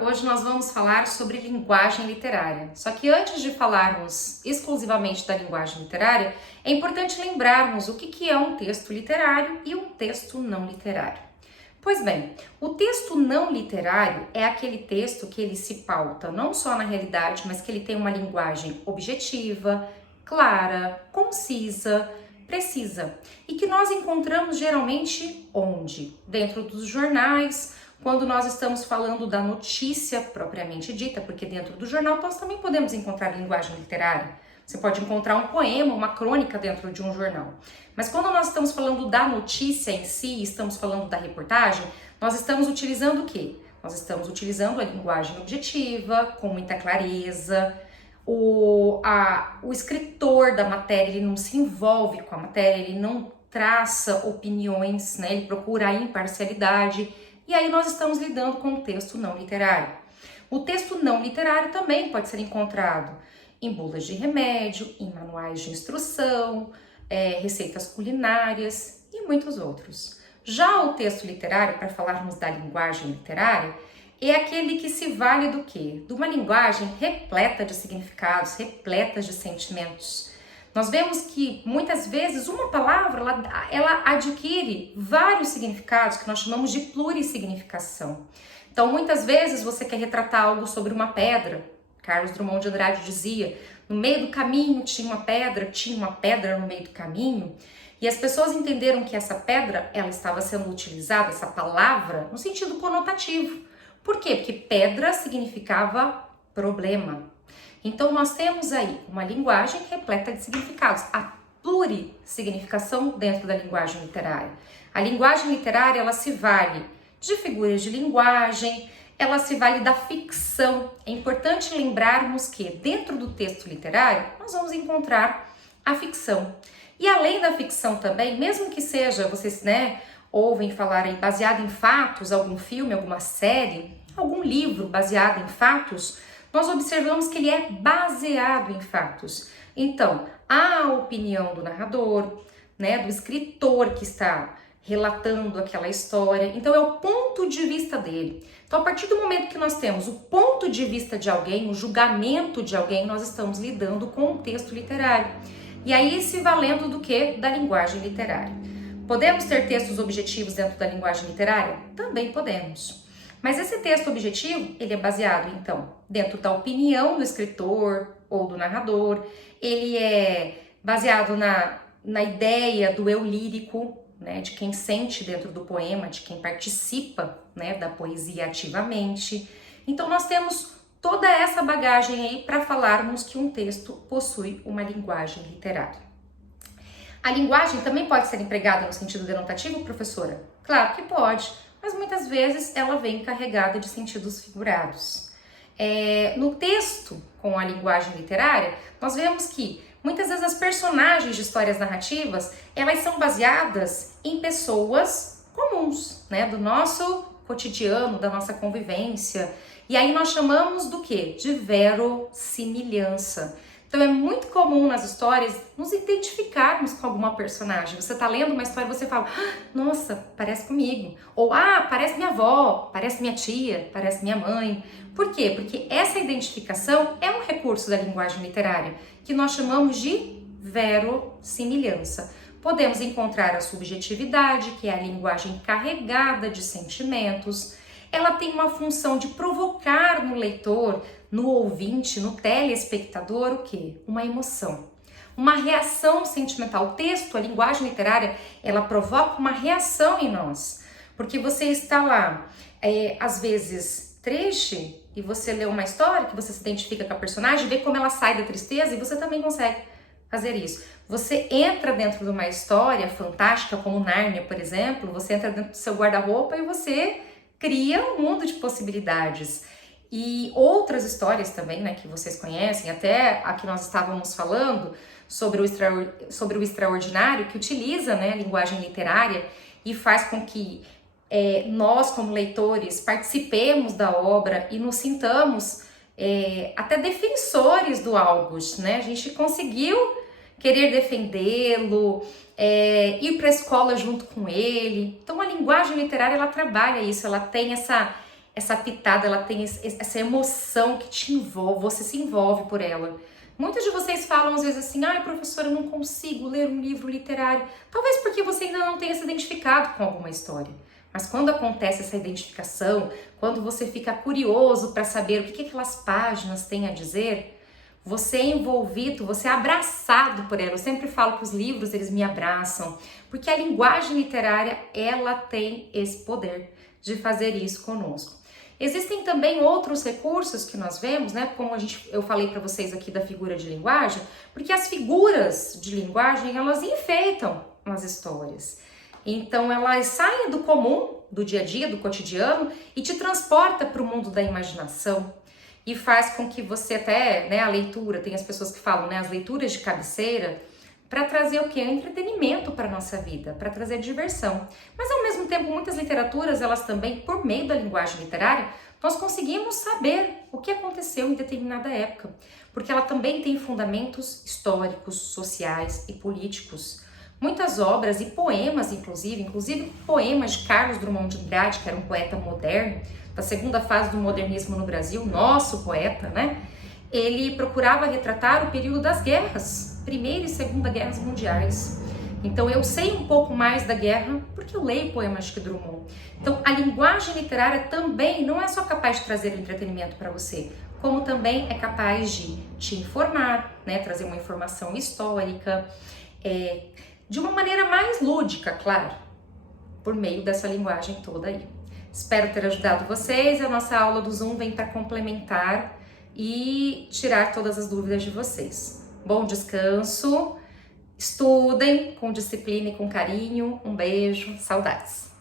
Hoje nós vamos falar sobre linguagem literária. Só que antes de falarmos exclusivamente da linguagem literária, é importante lembrarmos o que é um texto literário e um texto não literário. Pois bem, o texto não literário é aquele texto que ele se pauta não só na realidade, mas que ele tem uma linguagem objetiva, clara, concisa, precisa e que nós encontramos geralmente onde? Dentro dos jornais, quando nós estamos falando da notícia propriamente dita, porque dentro do jornal nós também podemos encontrar linguagem literária. Você pode encontrar um poema, uma crônica dentro de um jornal. Mas quando nós estamos falando da notícia em si, estamos falando da reportagem, nós estamos utilizando o quê? Nós estamos utilizando a linguagem objetiva, com muita clareza. O escritor da matéria, ele não se envolve com a matéria, ele não traça opiniões, né? Ele procura a imparcialidade. E aí nós estamos lidando com o texto não literário. O texto não literário também pode ser encontrado em bulas de remédio, em manuais de instrução, receitas culinárias e muitos outros. Já o texto literário, para falarmos da linguagem literária, é aquele que se vale do quê? De uma linguagem repleta de significados, repleta de sentimentos. Nós vemos que muitas vezes uma palavra ela adquire vários significados que nós chamamos de plurissignificação. Então muitas vezes você quer retratar algo sobre uma pedra. Carlos Drummond de Andrade dizia, no meio do caminho tinha uma pedra no meio do caminho, e as pessoas entenderam que essa pedra ela estava sendo utilizada, essa palavra, no sentido conotativo. Por quê? Porque pedra significava problema. Então nós temos aí uma linguagem repleta de significados, a plurissignificação dentro da linguagem literária. A linguagem literária ela se vale de figuras de linguagem, ela se vale da ficção. É importante lembrarmos que dentro do texto literário nós vamos encontrar a ficção. E além da ficção também, mesmo que seja, vocês ouvem falar aí baseado em fatos, algum filme, alguma série, algum livro baseado em fatos, nós observamos que ele é baseado em fatos. Então, a opinião do narrador, do escritor que está relatando aquela história, então é o ponto de vista dele. Então, a partir do momento que nós temos o ponto de vista de alguém, o julgamento de alguém, nós estamos lidando com o texto literário. E aí, se valendo do quê? Da linguagem literária. Podemos ter textos objetivos dentro da linguagem literária? Também podemos. Mas esse texto objetivo, ele é baseado, então, dentro da opinião do escritor ou do narrador, ele é baseado na ideia do eu lírico, de quem sente dentro do poema, de quem participa, da poesia ativamente. Então, nós temos toda essa bagagem aí para falarmos que um texto possui uma linguagem literária. A linguagem também pode ser empregada no sentido denotativo, professora? Claro que pode, mas muitas vezes ela vem carregada de sentidos figurados. No texto com a linguagem literária, nós vemos que muitas vezes as personagens de histórias narrativas, elas são baseadas em pessoas comuns, do nosso cotidiano, da nossa convivência. E aí nós chamamos do quê? De verossimilhança. Então é muito comum nas histórias nos identificarmos com alguma personagem. Você está lendo uma história e você fala, nossa, parece comigo. Ou, parece minha avó, parece minha tia, parece minha mãe. Por quê? Porque essa identificação é um recurso da linguagem literária, que nós chamamos de verossimilhança. Podemos encontrar a subjetividade, que é a linguagem carregada de sentimentos. Ela tem uma função de provocar no leitor, no ouvinte, no telespectador, o quê? Uma emoção, uma reação sentimental. O texto, a linguagem literária, ela provoca uma reação em nós, porque você está lá, às vezes, triste, e você lê uma história que você se identifica com a personagem, vê como ela sai da tristeza, e você também consegue fazer isso. Você entra dentro de uma história fantástica, como Nárnia, por exemplo, você entra dentro do seu guarda-roupa e você cria um mundo de possibilidades. E outras histórias também, que vocês conhecem, até a que nós estávamos falando, sobre o extraordinário, que utiliza a linguagem literária e faz com que nós, como leitores, participemos da obra e nos sintamos até defensores do August, A gente conseguiu querer defendê-lo, ir para a escola junto com ele. Então, a linguagem literária, ela trabalha isso, ela tem essa essa pitada, ela tem essa emoção que te envolve, você se envolve por ela. Muitos de vocês falam às vezes assim, ai professora, eu não consigo ler um livro literário. Talvez porque você ainda não tenha se identificado com alguma história. Mas quando acontece essa identificação, quando você fica curioso para saber o que aquelas páginas têm a dizer, você é envolvido, você é abraçado por ela. Eu sempre falo que os livros, eles me abraçam, porque a linguagem literária, ela tem esse poder de fazer isso conosco. Existem também outros recursos que nós vemos, né? Como eu falei para vocês aqui da figura de linguagem, porque as figuras de linguagem, elas enfeitam as histórias. Então, elas saem do comum, do dia a dia, do cotidiano, e te transporta para o mundo da imaginação. E faz com que você até, né, a leitura, tem as pessoas que falam, né, as leituras de cabeceira, para trazer o quê? Entretenimento para a nossa vida, para trazer diversão. Mas ao mesmo tempo, muitas literaturas, elas também, por meio da linguagem literária, nós conseguimos saber o que aconteceu em determinada época, porque ela também tem fundamentos históricos, sociais e políticos. Muitas obras e poemas, inclusive poemas de Carlos Drummond de Andrade, que era um poeta moderno, da segunda fase do modernismo no Brasil, nosso poeta, né? Ele procurava retratar o período das guerras, Primeira e Segunda Guerras Mundiais. Então eu sei um pouco mais da guerra porque eu leio poemas de Drummond. Então a linguagem literária também não é só capaz de trazer entretenimento para você, como também é capaz de te informar, né? Trazer uma informação histórica, de uma maneira mais lúdica, claro, por meio dessa linguagem toda aí. Espero ter ajudado vocês. A nossa aula do Zoom vem para complementar e tirar todas as dúvidas de vocês. Bom descanso, estudem com disciplina e com carinho. Um beijo, saudades!